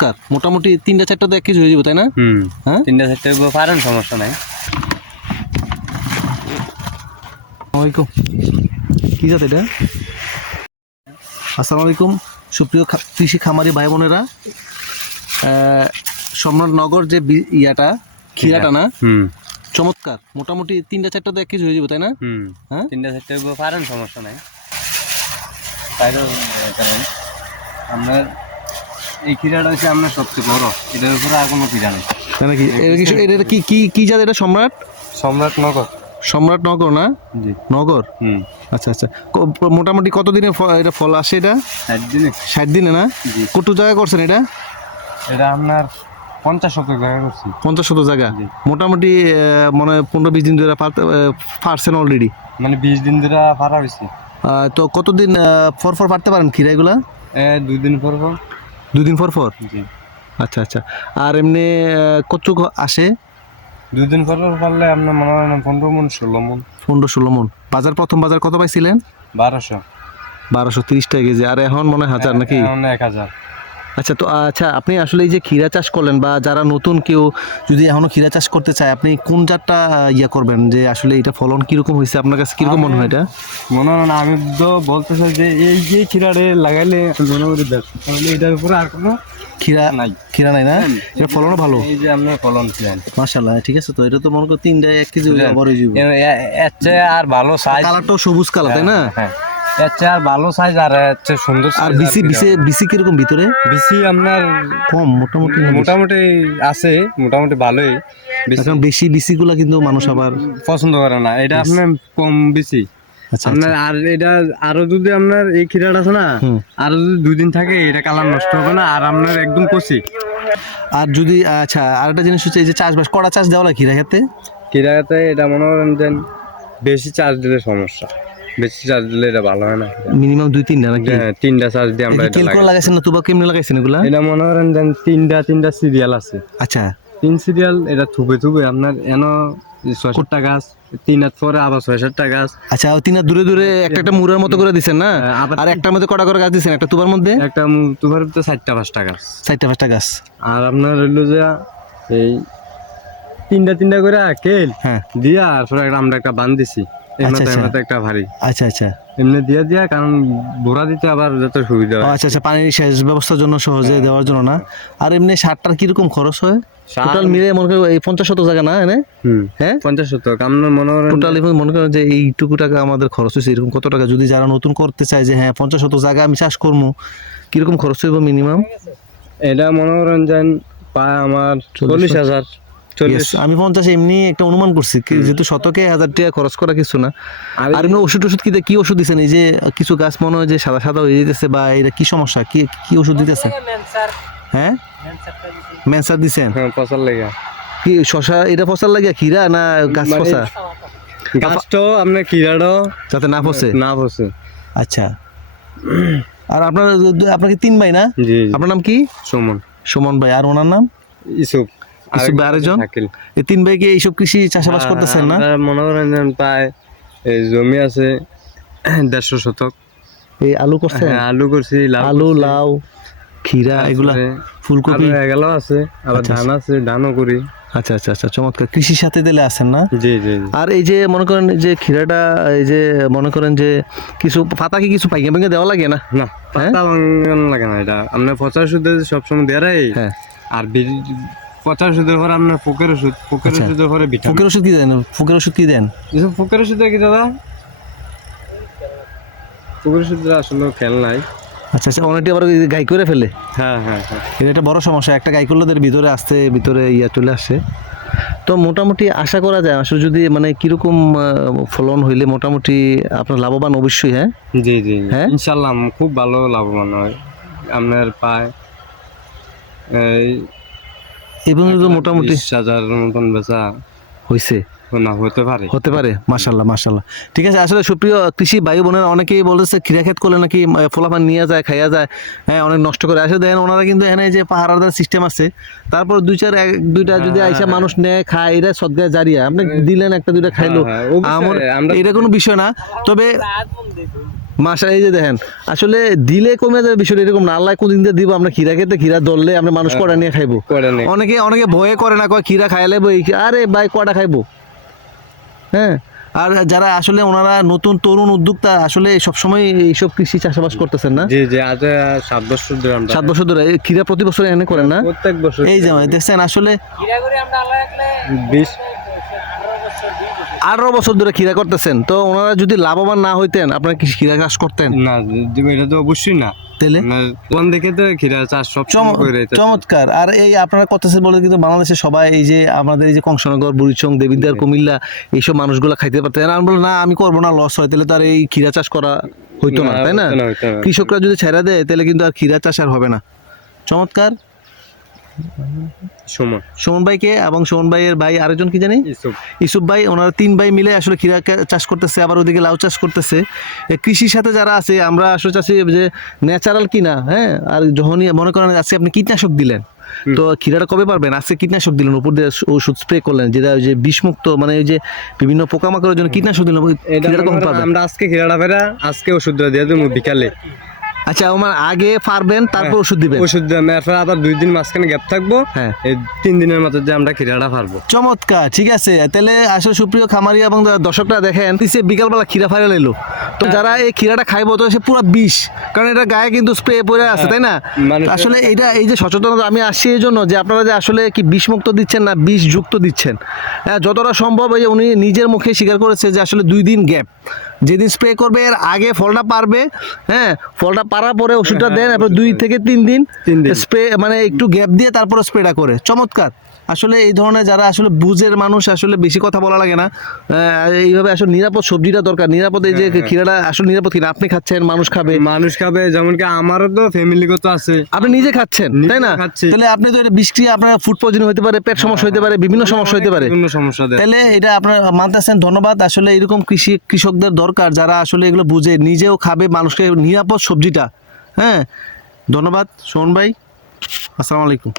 চমৎকার। মোটামুটি তিনটা চারটা তো এক কেজি হয়ে যাবে তাই না? হুম। হ্যাঁ? তিনটা চারটে পারেন সমস্যা নাই। আসসালামাইকুম কি জাত এটা? আসসালামু আলাইকুম। সুপ্রিয় কৃষি খামারি ভাই বোনেরা সম্রাটনগর যে ইয়াটা খিরাটা না? হুম। চমৎকার। মোটামুটি তিনটা চারটা তো এক কেজি হয়ে যাবে তাই না? হুম। হ্যাঁ? তিনটা চারটে পারেন সমস্যা নাই। কারণ। আপনার এই খিরাটা হচ্ছে আপনার সবচেয়ে বড়। এটার উপরে আর কোনো খিরা নেই। তাই নাকি? এটা কি এটা কি কি কি জাত এটা? সম্রাট? সম্রাট নগর। সম্রাট নগর না? জি। নগর? হুম। আচ্ছা আচ্ছা। মোটামুটি কতদিনে এটা ফল আসে এটা? ষাট দিনে। ষাট দিনে না? জি। কত জায়গা করছেন এটা? এটা আপনার পঞ্চাশ শতক জায়গা করছি। পঞ্চাশ শত জায়গা। মোটামুটি মনে পনেরো বিশ দিন ধরে পারছেন অলরেডি মানে বিশ দিন ধরে পারা হয়েছে তো কতদিন পর পর পারতে পারেন খিরা এগুলা দুই দিন পর পর। দুদিন পর পর? জি। আচ্ছা আচ্ছা। আর এমনি কতটুক আসে? দুদিন পর পর পারলে আপনার মনে হয় না পনেরো মন ষোলো মন। পনেরো ষোলো মন। বাজার প্রথম বাজার কত পাইছিলেন? বারোশো। বারোশো তিরিশ টাকা কেজি। আর এখন মনে হয় হাজার নাকি? এখন এক হাজার। আচ্ছা তো আচ্ছা আপনি আসলে এই যে ক্ষীরা চাষ করলেন বা যারা নতুন কেউ যদি এখনও ক্ষীরা চাষ করতে চায় আপনি কোন জাতটা ইয়া করবেন? যে আসলে এটা ফলন কীরকম হয়েছে? আপনার কাছে কীরকম মনে হয় এটা? মনে হয় না আমি তো বলতে চাই যে এই যে খিরাড়ে লাগাইলে মনে করি দেখ তাহলে এটার উপরে আর কোনো ক্ষীরা নাই। ক্ষীরা নাই না? এটা ফলনও ভালো? এই যে আপনার ফলন ছিলেন মাশাল্লাহ ঠিক আছে তো এটা তো মনে করো তিনটা এক কেজি বড় হয়ে যাবে। আর ভালো সাইজ কালারটাও সবুজ কালার তাই না? হ্যাঁ। এর চেয়ে আর ভালো সাইজ আর এর চেয়ে সুন্দর আর size বিসি বিসি বিসি কীরকম ভিতরে? বেশি আপনার কম মোটামুটি মোটামুটি আছে মোটামুটি ভালোই। এখন বেশি বিসি গুলা কিন্তু মানুষ আবার পছন্দ করে না। এটা আপনার কম বেশি আচ্ছা আপনার আর এটা আরও যদি আপনার এই খিরাটা আছে না। আরও যদি দুই দিন থাকে এটা কালার নষ্ট হবে না। আর আপনার একদম কচি। আর যদি আচ্ছা আর একটা জিনিস হচ্ছে এই যে চাষবাস কড়া চাষ দেওয়া লাগে ক্ষীরা খেতে খিরাতে এটা মনে করেন যে বেশি চার্জ দিলে সমস্যা। বেশি চার্জ দিলে এটা ভালো হয় না। মিনিমাম দুই তিনটা নাকি? হ্যাঁ, তিনটা চার্জ দিয়ে আমরা এটা কেলকুলা লাগাইছেন না তুবা কেমনি লাগাইছেন এগুলা? এটা মনে করেন যে তিনটা তিনটা সিরিয়াল আছে। আচ্ছা। তিন সিরিয়াল এটা থুবে থুবে আপনার এন ছয় সাতটা গাছ তিন হাত পরে আবার ছয় সাতটা গাছ। আচ্ছা তিনা দূরে দূরে একটা একটা মুরার মতো করে দিছেন না? হ্যাঁ, আর একটার মধ্যে কটা করে গাছ দিছেন? একটা তুবার মধ্যে? একটা মু- তোমার তো চারটা পাঁচটা গাছ। চারটা পাঁচটা গাছ। আর আপনার হইল যে এই তিনটা তিনটা করে কেল হ্যাঁ। দিয়া আর পরে একটা আমরা একটা বান দিছি। আচ্ছা, আচ্ছা। একটা ভারী। আচ্ছা আচ্ছা। এমনি দিয়া দিয়া কারণ বোরা দিতে আবার যত সুবিধা হয়। আচ্ছা আচ্ছা পানির সেচ ব্যবস্থার জন্য সহজে দেওয়ার জন্য না। আর এমনি সারটার কীরকম খরচ হয়? টোটাল মিলে মনে করেন এই পঞ্চাশ শত জায়গা না এনে? হুম। হ্যাঁ? পঞ্চাশ শতক। আপনার মনে করেন টোটাল মনে করেন যে এইটুকু টাকা আমাদের খরচ হয়েছে এরকম কত টাকা? যদি যারা নতুন করতে চায় যে হ্যাঁ পঞ্চাশ শত জায়গা আমি চাষ করব কীরকম খরচ হইব মিনিমাম এটা মনে করেন যেন পায় আমার চল্লিশ হাজার। আমি পঞ্চাশ এমনি একটা অনুমান করছি যেহেতু শতকে হাজার টাকা খরচ করা কিছু না। আর এমনি ওষুধ ওষুধ কি কি ওষুধ দিচ্ছেন এই যে কিছু গাছ মনে হয় যে সাদা সাদা হয়ে যেতেছে বা এটা কি সমস্যা? কি কি ওষুধ দিতেছে? হ্যাঁ? ম্যানসার হ্যাঁ পচার লেগে। কি শশা এটা ফসল লাগে? খিরা না গাছ মানে- ফসা গাছটাও আপনার কিরাটাও যাতে না ফসে না বসে আচ্ছা। আর আপনার আপনার কি তিন ভাই না। আপনার নাম কি? সুমন। সুমন ভাই। আর ওনার নাম? ভাই আরেকজন? এই তিন ভাইকে এইসব কৃষি চাষাবাস হ্যাঁ, করতেছেন না? আমরা মনে প্রায় এই জমি আছে দেড়শো শতক। এই আলু করছেন? হ্যাঁ, আলু করছি আলু লাউ খিরা এগুলা ফুলকপি। এগুলো আছে আবার আচ্ছা, ধান আছে ধানও করি। আচ্ছা আচ্ছা আচ্ছা চমৎকার। কৃষির সাথে দিলে আছেন না? জি জি আর এই যে মনে করেন যে ক্ষীরাটা এই যে মনে করেন যে কিছু পাতা কি কিছু পাইকে পাইকে দেওয়া লাগে না? না পাতা ভাঙানো লাগে না এটা আপনার পচার ওষুধে সবসময় দেয় হ্যাঁ। আর পচার ওষুধের পরে আপনার পোকের ওষুধ পোকের আচ্ছা। ওষুধের পরে ফুকের ওষুধ কি দেন? ফুকের ওষুধ কি দেন? এসব পোকের ওষুধে কি দাদা। পোকের ওষুধের আসলে খেল নাই। আচ্ছা আচ্ছা অনেকটি আবার গাই করে ফেলে? হ্যাঁ হ্ঁ হ্যাঁ। এটা একটা বড় সমস্যা একটা গাই করলে ভিতরে আসতে ভিতরে ইয়া চলে আসে। তো মোটামুটি আশা করা যায় আসলে যদি মানে কীরকম ফলন হইলে মোটামুটি আপনার লাভবান অবশ্যই হ্যাঁ? জি জি হ্যাঁ? ইনশাল্লাহ খুব ভালো লাভবান হয়। আপনার পায় এই এবং তো মোটামুটি বিশ হাজার মতন বেচা হয়েছে না হতে পারে। হতে পারে মাশাল্লাহ মাশাল্লাহ ঠিক আছে আসলে সুপ্রিয় কৃষি ভাই বোনেরা অনেকেই বলেছে ক্রিয়া ক্ষেত করলে নাকি ফলাফল নিয়ে যায় খাইয়া যায় হ্যাঁ অনেক নষ্ট করে। আসে দেন ওনারা কিন্তু এখানে যে পাহারাদার সিস্টেম আছে তারপর দুই চার এক দুইটা যদি আইসা মানুষ নেয় খায় এটা সদগায় জারিয়া। আপনি দিলেন একটা দুইটা খাইলো। হ্যাঁ, আমার এটা কোনো বিষয় না। তবে মাসা এই যে দেখেন আসলে দিলে কমে যাবে বিষয়টা এরকম না। আল্লাহ কোনদিন দিয়ে দিব আমরা খিরা খেতে খিরা ধরলে আমরা মানুষ কটা নিয়ে খাইবো। অনেকে অনেকে ভয়ে করে না কয় খিরা খাইলে বই আরে ভাই কটা খাইবো। হ্যাঁ আর যারা আসলে ওনারা নতুন তরুণ উদ্যোক্তা আসলে সবসময় এইসব কৃষি চাষাবাস করতেছেন না? জি জি আজ সাত বছর ধরে আমরা সাত বছর ধরে খিরা প্রতি বছর এনে করেন না? প্রত্যেক বছর এই যে দেখছেন আসলে বিশ আঠারো বছর ধরে খিরা করতেছেন তো ওনারা যদি লাভবান না হইতেন আপনারা কি খিরা চাষ করতেন? না এটা তো অবশ্যই না। তাহলে? কোন দেখে তো ক্ষীরা চাষ সব। চমৎকার। আর এই আপনারা করতেছেন বলে কিন্তু বাংলাদেশের সবাই এই যে আমাদের এই যে কংসনগর বুড়িচং দেবিদ্বার কুমিল্লা এইসব মানুষগুলো খাইতে পারতেন। আর আমি বললাম না আমি করব না লস হয় তাহলে তার এই ক্ষীরা চাষ করা হইতো না তাই না। কৃষকরা যদি ছেড়ে দেয় তাহলে কিন্তু আর ক্ষীরা চাষ আর হবে না। চমৎকার। সুমন। ভাইকে এবং সুমন ভাইয়ের ভাই আরেকজন কি জানি? ইসুফ ভাই ওনারা তিন ভাই মিলে আসলে ক্ষীরা চাষ করতেছে আবার ওদিকে লাউ চাষ করতেছে। কৃষির সাথে যারা আছে আমরা আসলে চাষি যে ন্যাচারাল কিনা হ্যাঁ? আর যখনই মনে করেন আজকে আপনি কীটনাশক দিলেন তো ক্ষীরাটা কবে পারবেন? আজকে কীটনাশক দিলেন উপর দিয়ে ওষুধ স্প্রে করলেন যেটা ওই যে বিষমুক্ত মানে ওই যে বিভিন্ন পোকামাকড়ের জন্য কীটনাশক দিলেন আমরা আজকে ক্ষীরাটা ফেরা আজকে ওষুধটা দিয়ে দেবো বিকালে। আচ্ছা আমার আগে পারবেন তারপর ওষুধ দিবেন? ওষুধ দেন এরপর আবার দুই দিন মাঝখানে গ্যাপ থাকব। হ্যাঁ। এই তিন দিনের মধ্যে যে আমরা খিরাটা পারব চমৎকার ঠিক আছে। তাহলে আসলে সুপ্রিয় খামারি এবং দর্শকরা দেখেন বিকালবেলা খিরা ফাইনাল এলো। তো যারা এই ক্ষীরাটা খাইবো তো সে পুরো বিষ। কারণ এটা গায়ে কিন্তু স্প্রে পরে আছে তাই না? আসলে এটা এই যে সচেতনতা আমি আসছি এই জন্য যে আপনারা যে আসলে কি বিষমুক্ত দিচ্ছেন না বিষ যুক্ত দিচ্ছেন। হ্যাঁ যতটা সম্ভব এই যে উনি নিজের মুখে স্বীকার করেছে যে আসলে দুই দিন গ্যাপ। যেদিন স্প্রে করবে এর আগে ফলটা পারবে। হ্যাঁ ফলটা পারার পরে ওষুধটা দেন তারপর দুই থেকে তিন দিন তিন দিন। স্প্রে মানে একটু গ্যাপ দিয়ে তারপরে স্প্রেটা করে। চমৎকার। আসলে এই ধরনের যারা আসলে বুঝের মানুষ আসলে বেশি কথা বলা লাগে না। এইভাবে আসলে নিরাপদ সবজিটা দরকার। নিরাপদ এই যে খিরাটা আসলে নিরাপদ কিনা আপনি খাচ্ছেন মানুষ খাবে। মানুষ খাবে যেমন কি আমারও তো ফ্যামিলি ফ্যামিলিগত আছে। আপনি নিজে খাচ্ছেন তাই না? তাহলে আপনি তো এটা বৃষ্টি আপনার ফুড পয়জন হতে পারে পেট সমস্যা হতে পারে বিভিন্ন সমস্যা হতে পারে। বিভিন্ন সমস্যা তাহলে এটা আপনার মানতেছেন ধন্যবাদ। আসলে এরকম কৃষি কৃষকদের দরকার যারা আসলে এগুলো বুঝে নিজেও খাবে মানুষকে নিরাপদ সবজিটা। হ্যাঁ ধন্যবাদ। সোহন ভাই আসসালামু আলাইকুম।